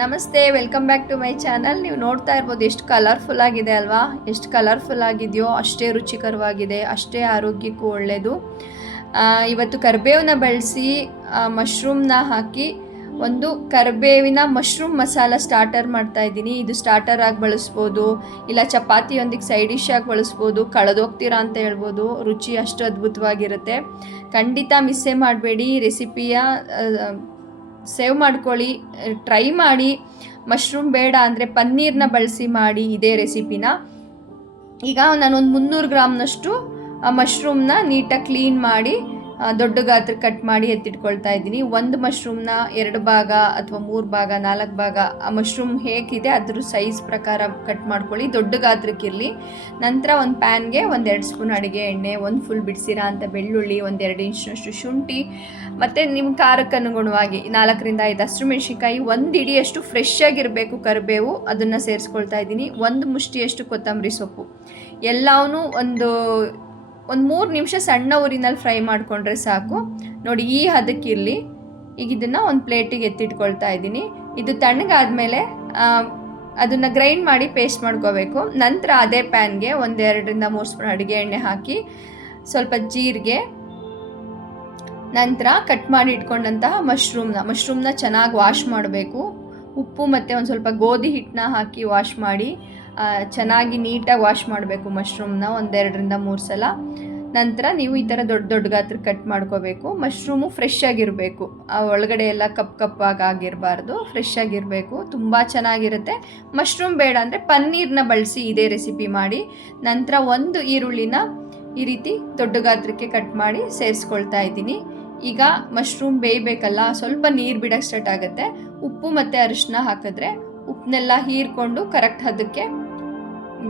ನಮಸ್ತೆ, welcome back to my channel. ನೀವು ನೋಡ್ತಾ ಇರ್ಬೋದು ಎಷ್ಟು ಕಲರ್ಫುಲ್ ಆಗಿದೆ ಅಲ್ವಾ. ಎಷ್ಟು ಕಲರ್ಫುಲ್ ಆಗಿದೆಯೋ ಅಷ್ಟೇ ರುಚಿಕರವಾಗಿದೆ, ಅಷ್ಟೇ ಆರೋಗ್ಯಕ್ಕೂ ಒಳ್ಳೆಯದು. ಇವತ್ತು ಕರಿಬೇವನ್ನ ಬಳಸಿ ಮಶ್ರೂಮ್ನ ಹಾಕಿ ಒಂದು ಕರಿಬೇವಿನ ಮಶ್ರೂಮ್ ಮಸಾಲ ಸ್ಟಾರ್ಟರ್ ಮಾಡ್ತಾ ಇದ್ದೀನಿ. ಇದು ಸ್ಟಾರ್ಟರ್ ಆಗಿ ಬಳಸ್ಬೋದು, ಇಲ್ಲ ಚಪಾತಿಯೊಂದಿಗೆ ಸೈಡ್ ಡಿಶ್ ಆಗಿ ಬಳಸ್ಬೋದು. ಕಳೆದೋಗ್ತೀರಾ ಅಂತ ಹೇಳ್ಬೋದು, ರುಚಿ ಅಷ್ಟು ಅದ್ಭುತವಾಗಿರುತ್ತೆ. ಖಂಡಿತ ಮಿಸ್ಸೇ ಮಾಡಬೇಡಿ. ರೆಸಿಪಿಯ ಸೇವ್ ಮಾಡ್ಕೊಳ್ಳಿ, ಟ್ರೈ ಮಾಡಿ. ಮಶ್ರೂಮ್ ಬೇಡ ಅಂದರೆ ಪನ್ನೀರ್ನ ಬಳಸಿ ಮಾಡಿ ಇದೇ ರೆಸಿಪಿನ. ಈಗ ನಾನೊಂದು 300 ಗ್ರಾಮ್ನಷ್ಟು ಮಶ್ರೂಮ್ನ ನೀಟಾಗಿ ಕ್ಲೀನ್ ಮಾಡಿ ದೊಡ್ಡ ಗಾತ್ರ ಕಟ್ ಮಾಡಿ ಎತ್ತಿಟ್ಕೊಳ್ತಾ ಇದ್ದೀನಿ. ಒಂದು ಮಶ್ರೂಮ್ನ 2 ಭಾಗ ಅಥವಾ 3 ಭಾಗ 4 ಭಾಗ ಆ ಮಶ್ರೂಮ್ ಹೇಗಿದೆ ಅದ್ರ ಸೈಜ್ ಪ್ರಕಾರ ಕಟ್ ಮಾಡ್ಕೊಳ್ಳಿ, ದೊಡ್ಡ ಗಾತ್ರಕ್ಕಿರಲಿ. ನಂತರ ಒಂದು ಪ್ಯಾನ್ಗೆ 1-2 ಸ್ಪೂನ್ ಅಡುಗೆ ಎಣ್ಣೆ, 1 ಫುಲ್ ಬಿಡಿಸಿರೋ ಅಂಥ ಬೆಳ್ಳುಳ್ಳಿ, 1-2 ಇಂಚಿನಷ್ಟು ಶುಂಠಿ, ಮತ್ತು ನಿಮ್ಮ ಖಾರಕ್ಕೆ ಅನುಗುಣವಾಗಿ 4-5 ಹಸಿಮೆಣಸಿನ್ಕಾಯಿ, 1 ಇಡಿಯಷ್ಟು ಫ್ರೆಶ್ ಆಗಿರಬೇಕು ಕರಿಬೇವು, ಅದನ್ನು ಸೇರಿಸ್ಕೊಳ್ತಾ ಇದ್ದೀನಿ. 1 ಮುಷ್ಟಿಯಷ್ಟು ಕೊತ್ತಂಬರಿ ಸೊಪ್ಪು, ಎಲ್ಲವನ್ನೂ ಒಂದು 3 ನಿಮಿಷ ಸಣ್ಣ ಊರಿನಲ್ಲಿ ಫ್ರೈ ಮಾಡಿಕೊಂಡ್ರೆ ಸಾಕು. ನೋಡಿ ಈ ಹದಕ್ಕಿರಲಿ. ಈಗ ಇದನ್ನು ಒಂದು ಪ್ಲೇಟಿಗೆ ಎತ್ತಿಟ್ಕೊಳ್ತಾ ಇದ್ದೀನಿ. ಇದು ತಣ್ಣಗಾದ್ಮೇಲೆ ಅದನ್ನು ಗ್ರೈಂಡ್ ಮಾಡಿ ಪೇಸ್ಟ್ ಮಾಡ್ಕೋಬೇಕು. ನಂತರ ಅದೇ ಪ್ಯಾನ್ಗೆ 1-2-3 ಸ್ಪೂನ್ ಅಡುಗೆ ಎಣ್ಣೆ ಹಾಕಿ, ಸ್ವಲ್ಪ ಜೀರಿಗೆ, ನಂತರ ಕಟ್ ಮಾಡಿ ಇಟ್ಕೊಂಡಂತಹ ಮಶ್ರೂಮ್ನ ಚೆನ್ನಾಗಿ ವಾಶ್ ಮಾಡಬೇಕು. ಉಪ್ಪು ಮತ್ತು ಒಂದು ಸ್ವಲ್ಪ ಗೋಧಿ ಹಿಟ್ಟನ್ನ ಹಾಕಿ ವಾಶ್ ಮಾಡಿ ಚೆನ್ನಾಗಿ ನೀಟಾಗಿ ವಾಶ್ ಮಾಡಬೇಕು ಮಶ್ರೂಮ್ನ 1-2-3 ಸಲ. ನಂತರ ನೀವು ಈ ಥರ ದೊಡ್ಡ ಗಾತ್ರ ಕಟ್ ಮಾಡ್ಕೋಬೇಕು. ಮಶ್ರೂಮು ಫ್ರೆಶ್ ಆಗಿರಬೇಕು, ಒಳಗಡೆ ಎಲ್ಲ ಕಪ್ಪಾಗಿರಬಾರ್ದು, ಫ್ರೆಶ್ ಆಗಿರಬೇಕು, ತುಂಬ ಚೆನ್ನಾಗಿರುತ್ತೆ. ಮಶ್ರೂಮ್ ಬೇಡ ಅಂದರೆ ಪನ್ನೀರ್ನ ಬಳಸಿ ಇದೇ ರೆಸಿಪಿ ಮಾಡಿ. ನಂತರ 1 ಈರುಳ್ಳಿನ ಈ ರೀತಿ ದೊಡ್ಡ ಗಾತ್ರಕ್ಕೆ ಕಟ್ ಮಾಡಿ ಸೇರಿಸ್ಕೊಳ್ತಾ ಇದ್ದೀನಿ. ಈಗ ಮಶ್ರೂಮ್ ಬೇಯಬೇಕಲ್ಲ, ಸ್ವಲ್ಪ ನೀರು ಬಿಡೋಕ್ಕೆ ಸ್ಟಾರ್ಟ್ ಆಗುತ್ತೆ. ಉಪ್ಪು ಮತ್ತು ಅರಿಶಿನ ಹಾಕಿದ್ರೆ ಉಪ್ಪನ್ನೆಲ್ಲ ಹೀರ್ಕೊಂಡು ಕರೆಕ್ಟ್ ಹದಕ್ಕೆ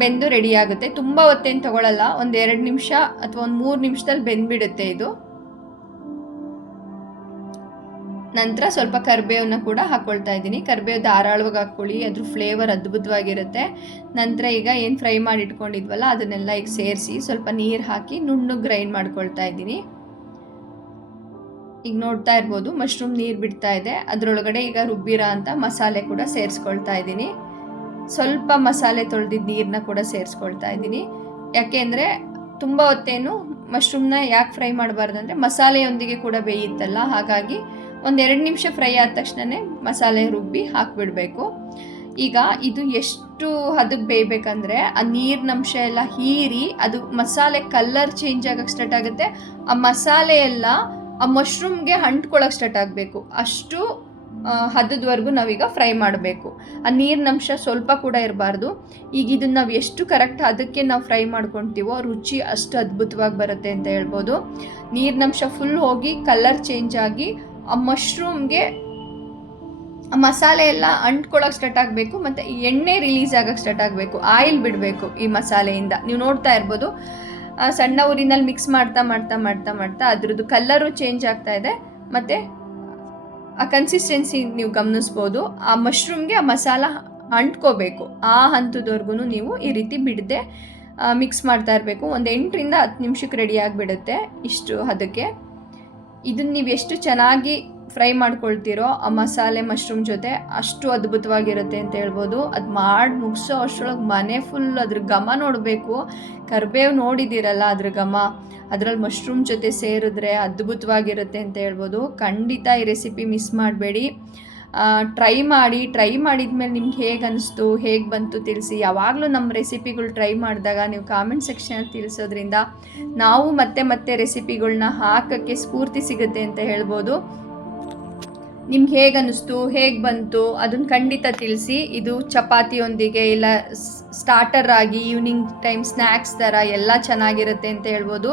ಬೆಂದು ರೆಡಿ ಆಗುತ್ತೆ. ತುಂಬ ಹೊತ್ತೇನು ತಗೊಳ್ಳಲ್ಲ, 1-2 ನಿಮಿಷ ಅಥವಾ 3 ನಿಮಿಷದಲ್ಲಿ ಬೆಂದ್ಬಿಡುತ್ತೆ ಇದು. ನಂತರ ಸ್ವಲ್ಪ ಕರಿಬೇವನ್ನ ಕೂಡ ಹಾಕ್ಕೊಳ್ತಾ ಇದ್ದೀನಿ. ಕರಿಬೇವು ಧಾರಾಳವಾಗಿ ಹಾಕ್ಕೊಳ್ಳಿ, ಅದ್ರ ಫ್ಲೇವರ್ ಅದ್ಭುತವಾಗಿರುತ್ತೆ. ನಂತರ ಈಗ ಏನು ಫ್ರೈ ಮಾಡಿ ಇಟ್ಕೊಂಡಿದ್ವಲ್ಲ ಅದನ್ನೆಲ್ಲ ಈಗ ಸೇರಿಸಿ ಸ್ವಲ್ಪ ನೀರು ಹಾಕಿ ನುಣ್ಣಗೆ ಗ್ರೈಂಡ್ ಮಾಡ್ಕೊಳ್ತಾ ಇದ್ದೀನಿ. ಈಗ ನೋಡ್ತಾ ಇರ್ಬೋದು ಮಶ್ರೂಮ್ ನೀರು ಬಿಡ್ತಾ ಇದೆ. ಅದರೊಳಗಡೆ ಈಗ ರುಬ್ಬಿರೋ ಅಂತ ಮಸಾಲೆ ಕೂಡ ಸೇರಿಸ್ಕೊಳ್ತಾ ಇದ್ದೀನಿ. ಸ್ವಲ್ಪ ಮಸಾಲೆ ತೊಳೆದಿದ್ದ ನೀರನ್ನ ಕೂಡ ಸೇರಿಸ್ಕೊಳ್ತಾ ಇದ್ದೀನಿ. ಯಾಕೆ ಅಂದರೆ ತುಂಬ ಹೊತ್ತೇನು ಮಶ್ರೂಮ್ನ ಯಾಕೆ ಫ್ರೈ ಮಾಡಬಾರ್ದು ಅಂದರೆ ಮಸಾಲೆಯೊಂದಿಗೆ ಕೂಡ ಬೇಯುತ್ತಲ್ಲ, ಹಾಗಾಗಿ 1-2 ನಿಮಿಷ ಫ್ರೈ ಆದ ತಕ್ಷಣವೇ ಮಸಾಲೆ ರುಬ್ಬಿ ಹಾಕಿಬಿಡಬೇಕು. ಈಗ ಇದು ಎಷ್ಟು ಹದಕ್ಕೆ ಬೇಯಬೇಕಂದ್ರೆ ಆ ನೀರಿನಂಶ ಎಲ್ಲ ಹೀರಿ ಅದು ಮಸಾಲೆ ಕಲರ್ ಚೇಂಜ್ ಆಗೋಕ್ಕೆ ಸ್ಟಾರ್ಟ್ ಆಗುತ್ತೆ. ಆ ಮಸಾಲೆ ಎಲ್ಲ ಆ ಮಶ್ರೂಮ್ಗೆ ಅಂಟ್ಕೊಳ್ಳೋಕೆ ಸ್ಟಾರ್ಟ್ ಆಗಬೇಕು. ಅಷ್ಟು ಹದದವರೆಗೂ ನಾವೀಗ ಫ್ರೈ ಮಾಡಬೇಕು. ಆ ನೀರಿನಂಶ ಸ್ವಲ್ಪ ಕೂಡ ಇರಬಾರ್ದು. ಈಗ ಇದನ್ನು ನಾವು ಎಷ್ಟು ಕರೆಕ್ಟ್ ಅದಕ್ಕೆ ನಾವು ಫ್ರೈ ಮಾಡ್ಕೊತೀವೋ ರುಚಿ ಅಷ್ಟು ಅದ್ಭುತವಾಗಿ ಬರುತ್ತೆ ಅಂತ ಹೇಳ್ಬೋದು. ನೀರಿನಂಶ ಫುಲ್ ಹೋಗಿ ಕಲರ್ ಚೇಂಜ್ ಆಗಿ ಆ ಮಶ್ರೂಮ್ಗೆ ಆ ಮಸಾಲೆ ಎಲ್ಲ ಅಂಟ್ಕೊಳ್ಳೋಕೆ ಸ್ಟಾರ್ಟ್ ಆಗಬೇಕು, ಮತ್ತು ಎಣ್ಣೆ ರಿಲೀಸ್ ಆಗೋಕ್ಕೆ ಸ್ಟಾರ್ಟ್ ಆಗಬೇಕು, ಆಯಿಲ್ ಬಿಡಬೇಕು ಈ ಮಸಾಲೆಯಿಂದ. ನೀವು ನೋಡ್ತಾ ಇರ್ಬೋದು ಸಣ್ಣ ಊರಿನಲ್ಲಿ ಮಿಕ್ಸ್ ಮಾಡ್ತಾ ಮಾಡ್ತಾ ಮಾಡ್ತಾ ಮಾಡ್ತಾ ಅದ್ರದ್ದು ಕಲ್ಲರು ಚೇಂಜ್ ಆಗ್ತಾ ಇದೆ, ಮತ್ತು ಆ ಕನ್ಸಿಸ್ಟೆನ್ಸಿ ನೀವು ಗಮನಿಸ್ಬೋದು. ಆ ಮಶ್ರೂಮ್ಗೆ ಆ ಮಸಾಲ ಅಂಟ್ಕೋಬೇಕು. ಆ ಹಂತದವರೆಗೂ ನೀವು ಈ ರೀತಿ ಬಿಡದೆ ಮಿಕ್ಸ್ ಮಾಡ್ತಾ ಇರಬೇಕು. 8-10 ನಿಮಿಷಕ್ಕೆ ರೆಡಿ ಆಗಿಬಿಡುತ್ತೆ ಇಷ್ಟು ಹದಕ್ಕೆ. ಇದನ್ನು ನೀವು ಎಷ್ಟು ಚೆನ್ನಾಗಿ ಫ್ರೈ ಮಾಡ್ಕೊಳ್ತೀರೋ ಆ ಮಸಾಲೆ ಮಶ್ರೂಮ್ ಜೊತೆ ಅಷ್ಟು ಅದ್ಭುತವಾಗಿರುತ್ತೆ ಅಂತ ಹೇಳ್ಬೋದು. ಅದು ಮಾಡಿ ಮುಗಿಸೋ ಅಷ್ಟರೊಳಗೆ ಮನೆ ಫುಲ್ ಅದ್ರ ಘಮ ನೋಡಬೇಕು. ಕರಿಬೇವು ನೋಡಿದ್ದೀರಲ್ಲ ಅದ್ರ ಘಮ, ಅದರಲ್ಲಿ ಮಶ್ರೂಮ್ ಜೊತೆ ಸೇರಿದ್ರೆ ಅದ್ಭುತವಾಗಿರುತ್ತೆ ಅಂತ ಹೇಳ್ಬೋದು. ಖಂಡಿತ ಈ ರೆಸಿಪಿ ಮಿಸ್ ಮಾಡಬೇಡಿ, ಟ್ರೈ ಮಾಡಿದ್ಮೇಲೆ ನಿಮ್ಗೆ ಹೇಗೆ ಅನಿಸ್ತು, ಹೇಗೆ ಬಂತು ತಿಳಿಸಿ. ಯಾವಾಗಲೂ ನಮ್ಮ ರೆಸಿಪಿಗಳು ಟ್ರೈ ಮಾಡಿದಾಗ ನೀವು ಕಾಮೆಂಟ್ ಸೆಕ್ಷನಲ್ಲಿ ತಿಳಿಸೋದ್ರಿಂದ ನಾವು ಮತ್ತೆ ರೆಸಿಪಿಗಳನ್ನ ಹಾಕೋಕ್ಕೆ ಸ್ಫೂರ್ತಿ ಸಿಗುತ್ತೆ ಅಂತ ಹೇಳ್ಬೋದು. ನಿಮ್ಗೆ ಹೇಗೆ ಅನ್ನಿಸ್ತು, ಹೇಗೆ ಬಂತು ಅದನ್ನು ಖಂಡಿತ ತಿಳಿಸಿ. ಇದು ಚಪಾತಿಯೊಂದಿಗೆ ಇಲ್ಲ ಸ್ಟಾರ್ಟರ್ ಆಗಿ ಈವ್ನಿಂಗ್ ಟೈಮ್ ಸ್ನ್ಯಾಕ್ಸ್ ಥರ ಎಲ್ಲ ಚೆನ್ನಾಗಿರುತ್ತೆ ಅಂತ ಹೇಳ್ಬೋದು.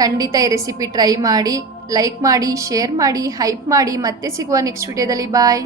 ಖಂಡಿತ ಈ ರೆಸಿಪಿ ಟ್ರೈ ಮಾಡಿ, ಲೈಕ್ ಮಾಡಿ, ಶೇರ್ ಮಾಡಿ, ಹೈಪ್ ಮಾಡಿ. ಮತ್ತೆ ಸಿಗುವ ನೆಕ್ಸ್ಟ್ ವಿಡಿಯೋದಲ್ಲಿ. ಬಾಯ್.